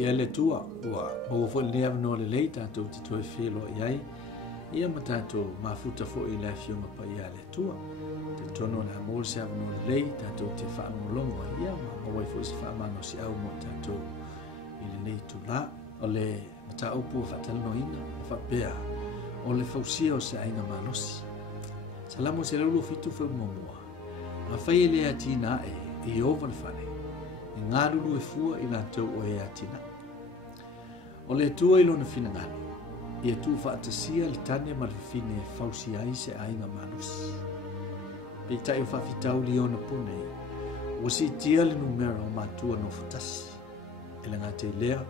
ia le tua ua mo fo le no le leita to te toi filo iai ia matato mafuta fo i le fiuma pa ia le tua te tono la mo se no le leita to te fa no longo ia ma mo fo se fa mano si au mo tato i le nei tu la o le mata upu fa tal no ina fa pea o le fausia o se ainga manosi salamo se lu fitu fo mo a fai le atina e over fane ngā ruru e fua i nā tau o e atina. O le tua i lona fina ngāno, i a tu whaatasia le tane marafine e fausi ai se ainga manusi. Pei tai o whawhitau li ona punei, o si tia le numera o mātua no whatasi. E le ngā te lea,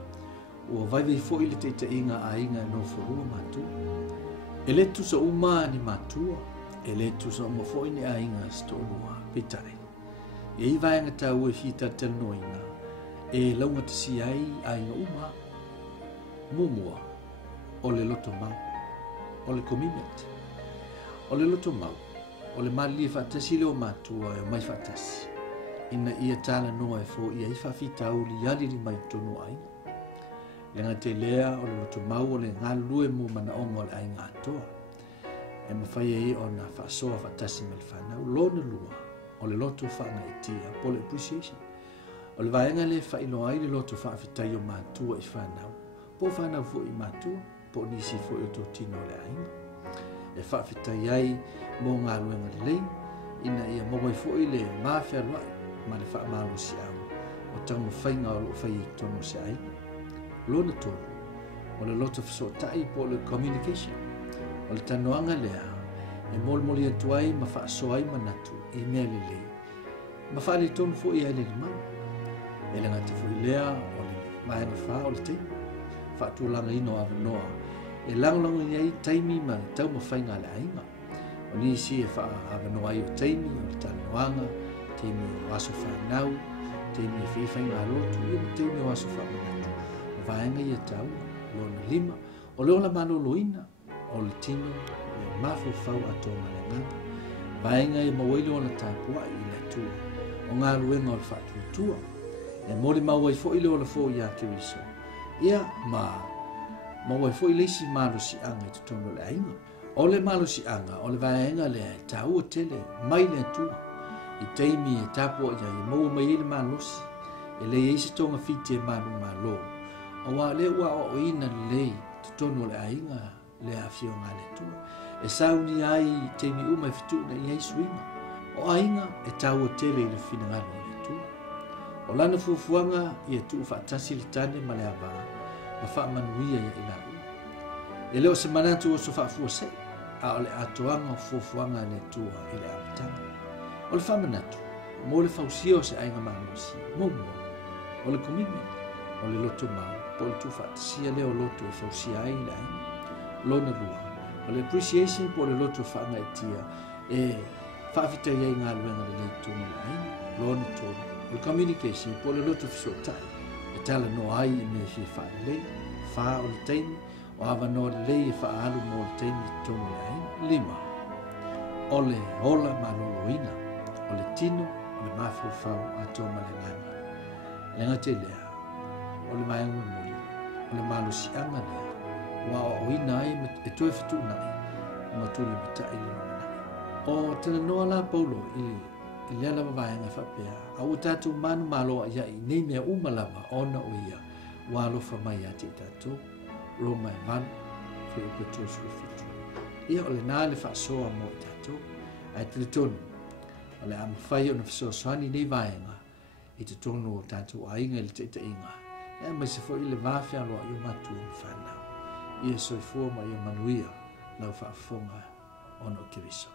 o vaiwei fo i le te inga a inga no whorua mātua. E le tu sa uma ni mātua, e le tu sa uma fo i ni a inga stonua, pei tai. E i vaenga tau e fita tel noina, e launga te si ai ainga uma, mumua, o le loto mau, o le commitment, o le loto mau, o le mali e whaatasi leo mātua e mai whaatasi, ina ia tala noa e fo ia i whawhita au li ali li mai tono ainga. Lenga te lea o le loto mau o le ngā lue mo mana ongo le ainga atoa, e mawhai e o na whaasoa whaatasi me le whanau, lona lua, o le loto whaanga e tia, po le appreciation. O le vaenga le whaino ai le loto whaafitai o mātua i whanau. Po whanau fo i mātua, po nisi fo i o tō tino le ainga. E whaafitai ai mō ngā ruenga le lei, ina ia mawai fo i le mawhea ruai, ma le whaamalo si au, o tango whainga o lo whai i tono si ai. Lona tōru, o le loto whasotai po le communication, o le tanoanga lea, e mol atu ai ma whaaso ai manatu i mea lelei. Ma whaale tonu fo i aile limau. E le ngata fo i lea o le maenga wha o le teimi. Whaatua langa ino ava noa. E langolango i ai taimi ma tau ma whainga le ainga. O ni si e wha ava noa ai o taimi, o le tanoanga, taimi o aso whanau, taimi e whiwhainga alotu, i o taimi o aso whanau. O vaenga i a tau, lona lima, o leola mano loina, o le tino, mafu fau ato malengana. Vaenga i mawailo o na tāpua i le tua. O ngā ruenga o le whātua. E mori mawai fo i leo la fo i a Kiriso. Ia mawai fo i leisi malo si anga i tutono le ainga. O le malo si anga, o le vaenga le tā ua tele, mai le tua. I teimi e tāpua ia i maua mai ele malosi. E le eise tonga fiti e malo. O wa le ua o ina lei tutono le ainga le afio ngā le tua. E sauni ai teimi uma e fitu na i suinga. O ainga e tau o tele i le fina ngano le tua. O lana fufuanga i e tuu whaatasi le tane ma le ava, ma whaamanuia i la ua. E leo se manatu o so whaafua se, a o le atoanga o fufuanga le tua i le avatanga. O le whaamanatu, mo le fausia o se ainga manusi, mumua, o le commitment, o le loto mau, po le tuu whaatasia leo loto e fausia ai le ainga. Lona lua. O le appreciation po le loto whaanga e tia e whaafitai ai ngā luenga le nei tōna le ainga, lona tōna. O le communication po le loto whasotai e tala no ai i me fi whaare lei, wha o le teini, o awa no le lei e whaalu mo le teini tōna le ainga, lima. O le hola maloloina, o le tino, o le mawhau a tōma le nganga. Le ngate lea, o le maenga mori, o le malo si anga lea, wa o ina ai e toe fitu nai ma tule mita i le nai. O tena noa la paulo i lea lava vaenga whapea. A o tātou manu malo a iai nei mea umalama ona o ia wa alofa mai ati tātou Roma e manu whi upe tōsu e fitu. Ia o le nā le whaasoa mo i tātou ai te tonu. O le amawhai o na whasoa soani nei vaenga i te tonu o tātou a inga i le te inga. Ea mai se fo i le vāwhia loa i o matu o whanau. Ia soifua mai o manuia lau whaafonga ono Kiriso.